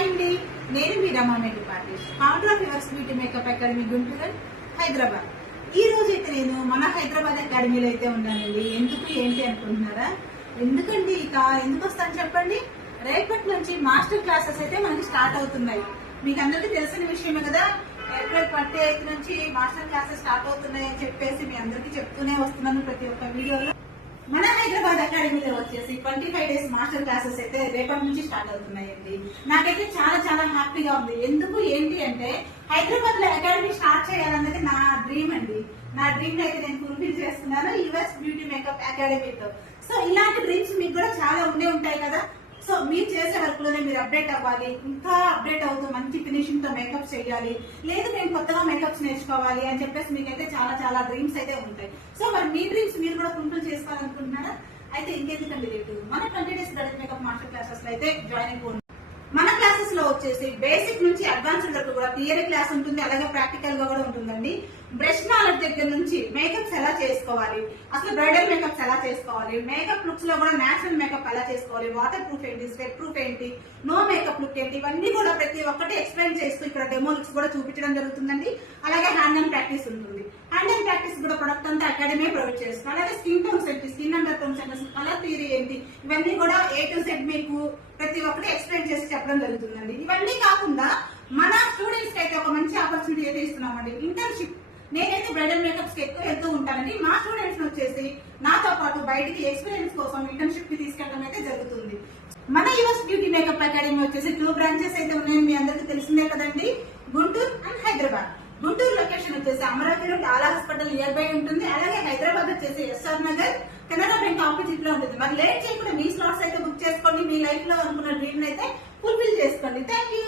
Hi అండి, నేను మీ Rama makeup artist, founder of yours beauty makeup academy Guntur Hyderabad. ఈ రోజు అయితే నేను మన హైదరాబాద్ అకాడమీలో అయితే ఉన్నానండి. ఎందుకు ఏంటి అనుకుంటున్నారా? ఎందుకండి ఎందుకు వస్తాను చెప్పండి. రేపటి నుంచి మాస్టర్ క్లాసెస్ అయితే మనకి స్టార్ట్ అవుతున్నాయి. మీకు అందరికీ తెలిసిన విషయమే కదా. ఏప్రిల్ 28 నుంచి మాస్టర్ క్లాసెస్ స్టార్ట్ అవుతున్నాయి అని చెప్పేసి మీ అందరికీ చెప్తూనే వస్తున్నాను ప్రతి ఒక్క వీడియోలో. మన హైదరాబాద్ అకాడమీలో వచ్చేసి 25 డేస్ మాస్టర్ క్లాసెస్ అయితే రేపటి నుంచి స్టార్ట్ అవుతున్నాయండి. నాకైతే చాలా చాలా హ్యాపీగా ఉంది. ఎందుకు ఏంటి అంటే హైదరాబాద్ లో అకాడమీ స్టార్ట్ చేయాలన్నది నా డ్రీమ్ అండి. నా డ్రీమ్ అయితే నేను ఫుల్ఫిల్ చేస్తున్నాను యువర్స్ బ్యూటీ మేకప్ అకాడమీతో. సో ఇలాంటి డ్రీమ్స్ మీకు కూడా చాలా ఉండే ఉంటాయి కదా. సో మీరు చేసే వర్క్ లోనే మీరు అప్డేట్ అవ్వాలి, ఇంకా అప్డేట్ అవుతూ మంచి ఫినిషింగ్ తో మేకప్ చేయాలి, లేదు మేము కొత్తగా మేకప్స్ నేర్చుకోవాలి అని చెప్పేసి మీకైతే చాలా చాలా డ్రీమ్స్ అయితే ఉంటాయి. సో మరి మీ డ్రీమ్స్ మీరు కూడా ఫుల్ఫిల్ చేసుకోవాలనుకుంటున్నారా? అయితే ఇంకెందుకండి రేటు మన 20 days bridal makeup master classes లో అయితే జాయిన్ అయిపోండి. మన క్లాసెస్ లో వచ్చేసి బేసిక్ నుంచి అడ్వాన్స్డ్ వరకు కూడా థియరీ క్లాస్ ఉంటుంది, అలాగే ప్రాక్టికల్ గా కూడా ఉంటుందండి. బ్రష్ నాలెడ్జ్ దగ్గర నుంచి మేకప్స్ ఎలా చేసుకోవాలి, అసలు బ్రైడల్ మేకప్స్ ఎలా చేసుకోవాలి, మేకప్ లుక్స్ లో కూడా నేచురల్ మేకప్ ఎలా చేసుకోవాలి, వాటర్ ప్రూఫ్ ఏంటి, స్వెట్ ప్రూఫ్ ఏంటి, నో మేకప్ లుక్ ఏంటి, ఇవన్నీ కూడా ప్రతి ఒక్కటి ఎక్స్ప్లెయిన్ చేస్తూ ఇక్కడ డెమో లుక్స్ కూడా చూపించడం జరుగుతుందండి. అలాగే హ్యాండ్ అండ్ ప్రాక్టీస్ ఉంటుంది. హ్యాండ్ అండ్ ప్రాక్టీస్ కూడా ప్రొడక్ట్ అంతా అకాడమీ ప్రొవైడ్ చేస్తుంది. అలాగే స్కిన్ టోన్స్ ఏంటి, స్కిన్ అండర్ టోన్స్ ఏంటి, కలర్ థియరీ ఏంటి, ఇవన్నీ కూడా A to Z మీకు ప్రతి ఒక్కటి ఎక్స్ప్లెయిన్ చేసి చెప్పడం జరుగుతుందండి. ఇవన్నీ కాకుండా మన స్టూడెంట్స్ కి అయితే ఒక మంచి ఆపర్చునిటీ అయితే ఇస్తున్నామండి, ఇంటర్న్షిప్. నేనైతే బ్రైడల్ మేకప్స్ కి ఎక్కువ వెళ్తూ ఉంటానండి. మా స్టూడెంట్స్ వచ్చేసి నాతో పాటు బయటికి ఎక్స్పీరియన్స్ కోసం ఇంటర్న్షిప్ కి తీసుకెళ్ళడం అయితే జరుగుతుంది. మన యువర్స్ బ్యూటీ మేకప్ అకాడమీ వచ్చేసి 2 బ్రాంచెస్ అయితే ఉన్నాయని మీ అందరికీ తెలిసిందే కదండి, గుంటూరు అండ్ హైదరాబాద్. గుంటూరు లొకేషన్ వచ్చేసి అమరావతిలో ఆలా హాస్పిటల్ నియర్ బై ఉంటుంది. అలాగే హైదరాబాద్ వచ్చేసి SR Nagar Canara bank opposite లో ఉంటుంది. మరి లేట్ చేయకుండా మీ స్లాట్స్ అయితే బుక్ చేసుకోండి. మీ లైఫ్ లో అనుకున్న డ్రీమ్ అయితే ఫుల్ఫిల్ చేసుకోండి. Thank you.